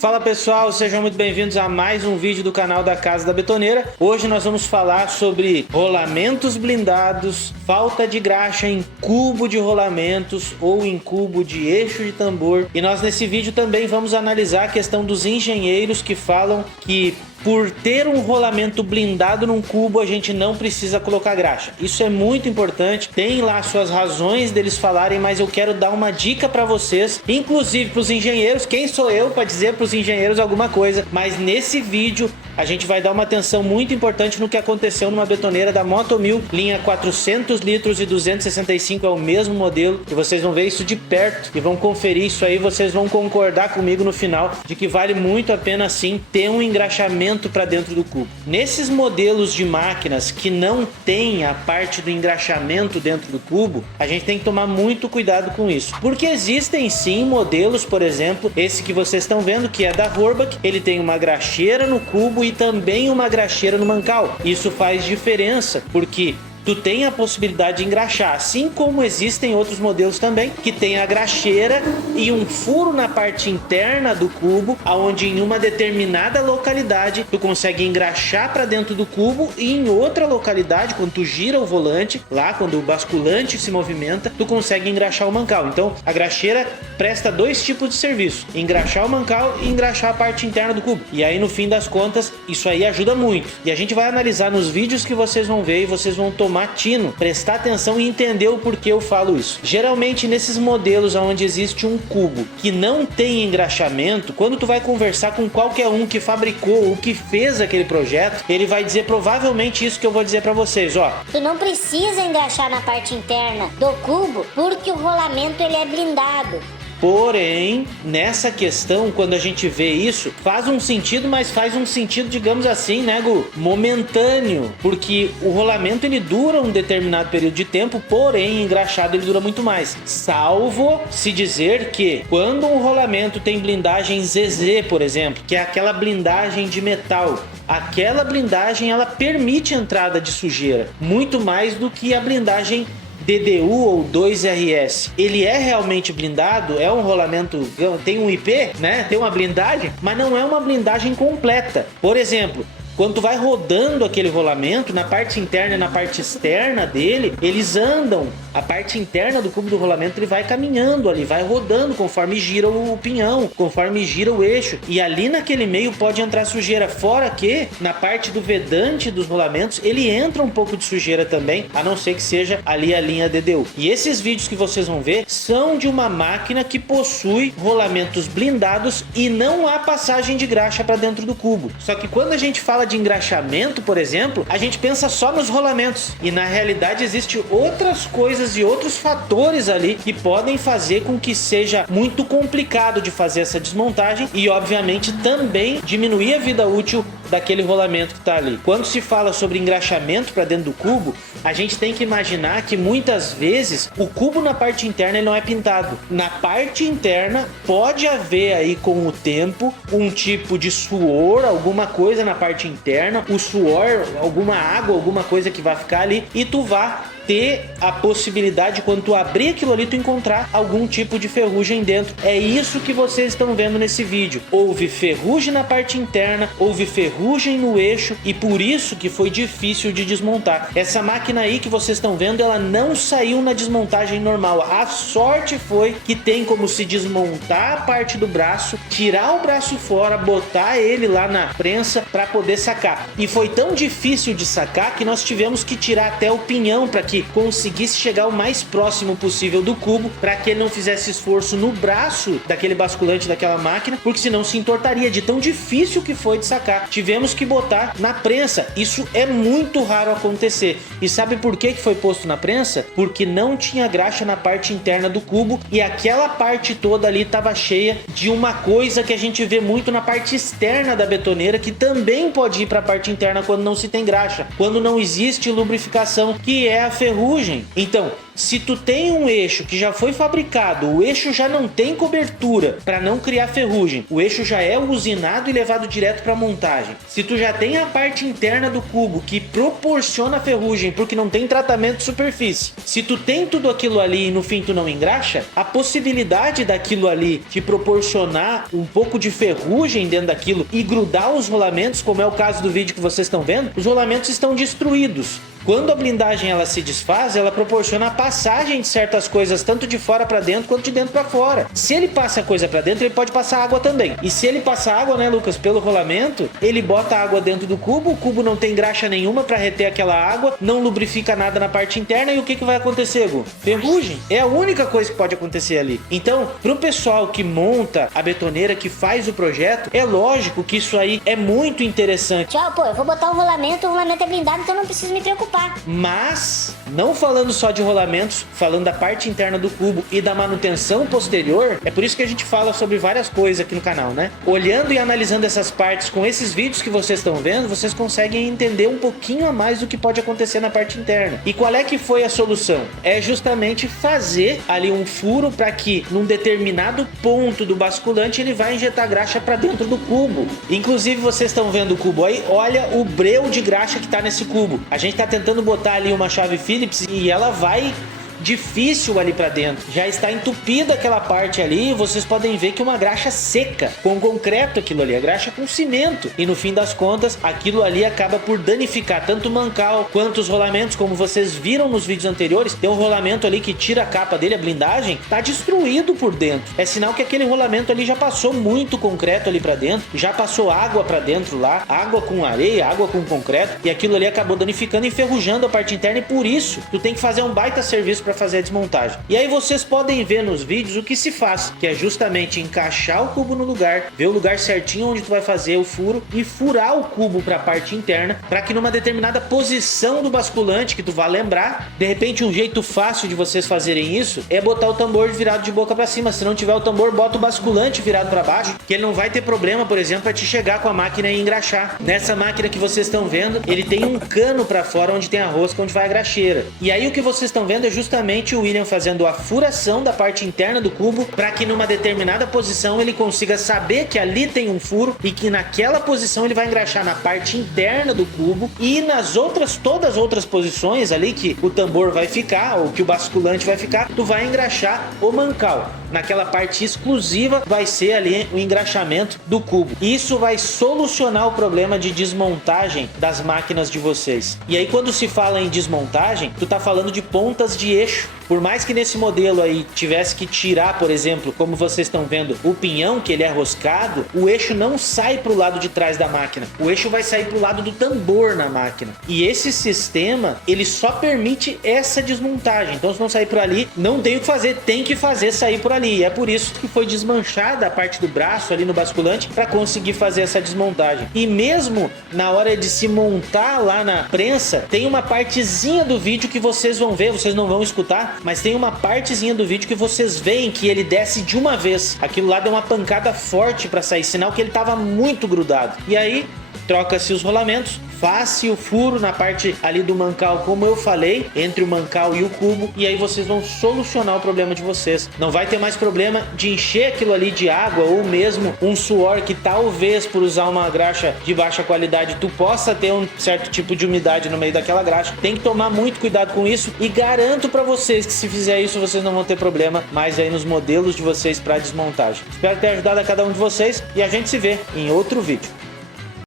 Fala pessoal, sejam muito bem-vindos a mais um vídeo do canal da Casa da Betoneira. Hoje nós vamos falar sobre rolamentos blindados, falta de graxa em cubo de rolamentos ou em cubo de eixo de tambor. E nós nesse vídeo também vamos analisar a questão dos engenheiros que falam que por ter um rolamento blindado num cubo, a gente não precisa colocar graxa. Isso é muito importante, tem lá suas razões deles falarem, mas eu quero dar uma dica para vocês, inclusive para os engenheiros. Quem sou eu para dizer para os engenheiros alguma coisa? Mas nesse vídeo a gente vai dar uma atenção muito importante no que aconteceu numa betoneira da Moto1000, linha 400 litros e 265, é o mesmo modelo, e vocês vão ver isso de perto e vão conferir isso aí. Vocês vão concordar comigo no final de que vale muito a pena sim ter um engraxamento para dentro do cubo. Nesses modelos de máquinas que não tem a parte do engraxamento dentro do cubo, a gente tem que tomar muito cuidado com isso, porque existem sim modelos, por exemplo, esse que vocês estão vendo, que é da Horbach, ele tem uma graxeira no cubo e também uma graxeira no mancal. Isso faz diferença, porque tu tem a possibilidade de engraxar, assim como existem outros modelos também que tem a graxeira e um furo na parte interna do cubo, aonde em uma determinada localidade tu consegue engraxar para dentro do cubo, e em outra localidade, quando tu gira o volante, lá quando o basculante se movimenta, tu consegue engraxar o mancal. Então a graxeira presta dois tipos de serviço: engraxar o mancal e engraxar a parte interna do cubo. E aí no fim das contas isso aí ajuda muito, e a gente vai analisar nos vídeos que vocês vão ver, e vocês vão tomar tino, prestar atenção e entender o porquê eu falo isso. Geralmente nesses modelos onde existe um cubo que não tem engraxamento, quando tu vai conversar com qualquer um que fabricou ou que fez aquele projeto, ele vai dizer provavelmente isso que eu vou dizer para vocês, ó: tu não precisa engraxar na parte interna do cubo porque o rolamento ele é blindado. Porém, nessa questão, quando a gente vê isso, faz um sentido, mas faz um sentido, digamos assim, né, Gu? Momentâneo, porque o rolamento ele dura um determinado período de tempo, porém, engraxado ele dura muito mais. Salvo se dizer que quando um rolamento tem blindagem ZZ, por exemplo, que é aquela blindagem de metal, aquela blindagem ela permite entrada de sujeira, muito mais do que a blindagem DDU ou 2RS. Ele é realmente blindado, é um rolamento, tem um IP, né? Tem uma blindagem, mas não é uma blindagem completa. Por exemplo, quando tu vai rodando aquele rolamento, na parte interna e na parte externa dele, eles andam. A parte interna do cubo do rolamento ele vai caminhando ali, vai rodando conforme gira o pinhão, conforme gira o eixo. E ali naquele meio pode entrar sujeira. Fora que na parte do vedante dos rolamentos ele entra um pouco de sujeira também, a não ser que seja ali a linha DDU. E esses vídeos que vocês vão ver são de uma máquina que possui rolamentos blindados e não há passagem de graxa para dentro do cubo. Só que quando a gente fala de engraxamento, por exemplo, a gente pensa só nos rolamentos, e na realidade existem outras coisas e outros fatores ali que podem fazer com que seja muito complicado de fazer essa desmontagem e obviamente também diminuir a vida útil daquele rolamento que está ali. Quando se fala sobre engraxamento para dentro do cubo, a gente tem que imaginar que muitas vezes o cubo na parte interna ele não é pintado. Na parte interna pode haver aí com o tempo um tipo de suor, alguma coisa na parte interna, o suor, alguma água, alguma coisa que vai ficar ali, e tu vai ter a possibilidade, quando tu abrir aquilo ali, tu encontrar algum tipo de ferrugem dentro. É isso que vocês estão vendo nesse vídeo. Houve ferrugem na parte interna, houve ferrugem no eixo, e por isso que foi difícil de desmontar. Essa máquina aí que vocês estão vendo, ela não saiu na desmontagem normal. A sorte foi que tem como se desmontar a parte do braço, tirar o braço fora, botar ele lá na prensa para poder sacar. E foi tão difícil de sacar que nós tivemos que tirar até o pinhão para que conseguisse chegar o mais próximo possível do cubo, para que ele não fizesse esforço no braço daquele basculante daquela máquina, porque senão se entortaria de tão difícil que foi de sacar. Tivemos que botar na prensa. Isso é muito raro acontecer. E sabe por que foi posto na prensa? Porque não tinha graxa na parte interna do cubo, e aquela parte toda ali estava cheia de uma coisa que a gente vê muito na parte externa da betoneira, que também pode ir para a parte interna quando não se tem graxa, quando não existe lubrificação, que é a ferrugem ferrugem. Então, se tu tem um eixo que já foi fabricado, o eixo já não tem cobertura para não criar ferrugem, o eixo já é usinado e levado direto para montagem. Se tu já tem a parte interna do cubo que proporciona ferrugem porque não tem tratamento de superfície, se tu tem tudo aquilo ali e no fim tu não engraxa, a possibilidade daquilo ali te proporcionar um pouco de ferrugem dentro daquilo e grudar os rolamentos, como é o caso do vídeo que vocês estão vendo, os rolamentos estão destruídos. Quando a blindagem ela se desfaz, ela proporciona a passagem de certas coisas tanto de fora para dentro quanto de dentro para fora. Se ele passa coisa para dentro, ele pode passar água também. E se ele passa água, né, Lucas, pelo rolamento, ele bota água dentro do cubo, o cubo não tem graxa nenhuma para reter aquela água, não lubrifica nada na parte interna e o que vai acontecer, Gu? Ferrugem. É a única coisa que pode acontecer ali. Então, pro pessoal que monta a betoneira, que faz o projeto, é lógico que isso aí é muito interessante. Tchau, pô, eu vou botar o rolamento é blindado, então eu não preciso me preocupar. Mas, não falando só de rolamentos, falando da parte interna do cubo e da manutenção posterior, é por isso que a gente fala sobre várias coisas aqui no canal, né? Olhando e analisando essas partes com esses vídeos que vocês estão vendo, vocês conseguem entender um pouquinho a mais do que pode acontecer na parte interna. E qual é que foi a solução? É justamente fazer ali um furo para que num determinado ponto do basculante ele vai injetar graxa para dentro do cubo. Inclusive vocês estão vendo o cubo aí, olha o breu de graxa que tá nesse cubo. A gente tá tentando botar ali uma chave Phillips e ela vai difícil ali para dentro. Já está entupida aquela parte ali, vocês podem ver que uma graxa seca, com concreto aquilo ali, a graxa com cimento. E no fim das contas, aquilo ali acaba por danificar tanto o mancal quanto os rolamentos, como vocês viram nos vídeos anteriores. Tem um rolamento ali que tira a capa dele, a blindagem, tá destruído por dentro. É sinal que aquele rolamento ali já passou muito concreto ali para dentro, já passou água para dentro lá, água com areia, água com concreto, e aquilo ali acabou danificando, enferrujando a parte interna, e por isso tu tem que fazer um baita serviço para fazer a desmontagem. E aí vocês podem ver nos vídeos o que se faz, que é justamente encaixar o cubo no lugar, ver o lugar certinho onde tu vai fazer o furo e furar o cubo para a parte interna, para que numa determinada posição do basculante, que tu vai lembrar, de repente um jeito fácil de vocês fazerem isso é botar o tambor virado de boca para cima. Se não tiver o tambor, bota o basculante virado para baixo, que ele não vai ter problema, por exemplo, para te chegar com a máquina e engraxar. Nessa máquina que vocês estão vendo, ele tem um cano para fora onde tem a rosca, onde vai a graxeira. E aí o que vocês estão vendo é justamente o William fazendo a furação da parte interna do cubo para que numa determinada posição ele consiga saber que ali tem um furo e que naquela posição ele vai engraxar na parte interna do cubo, e nas outras, todas as outras posições ali que o tambor vai ficar ou que o basculante vai ficar, tu vai engraxar o mancal. Naquela parte exclusiva vai ser ali o engraxamento do cubo. Isso vai solucionar o problema de desmontagem das máquinas de vocês. E aí quando se fala em desmontagem, tu tá falando de pontas de eixo. Por mais que nesse modelo aí tivesse que tirar, por exemplo, como vocês estão vendo, o pinhão, que ele é roscado, o eixo não sai para o lado de trás da máquina. O eixo vai sair para o lado do tambor na máquina. E esse sistema, ele só permite essa desmontagem. Então se não sair por ali, não tem o que fazer, tem que fazer sair por ali. E é por isso que foi desmanchada a parte do braço ali no basculante para conseguir fazer essa desmontagem. E mesmo na hora de se montar lá na prensa, tem uma partezinha do vídeo que vocês vão ver, vocês não vão escutar, mas tem uma partezinha do vídeo que vocês veem que ele desce de uma vez. Aquilo lá deu uma pancada forte para sair, sinal que ele estava muito grudado. E aí troca-se os rolamentos, faz-se o furo na parte ali do mancal, como eu falei, entre o mancal e o cubo, e aí vocês vão solucionar o problema de vocês. Não vai ter mais problema de encher aquilo ali de água, ou mesmo um suor que talvez por usar uma graxa de baixa qualidade tu possa ter um certo tipo de umidade no meio daquela graxa. Tem que tomar muito cuidado com isso, e garanto para vocês que se fizer isso vocês não vão ter problema mais aí nos modelos de vocês para desmontagem. Espero ter ajudado a cada um de vocês e a gente se vê em outro vídeo.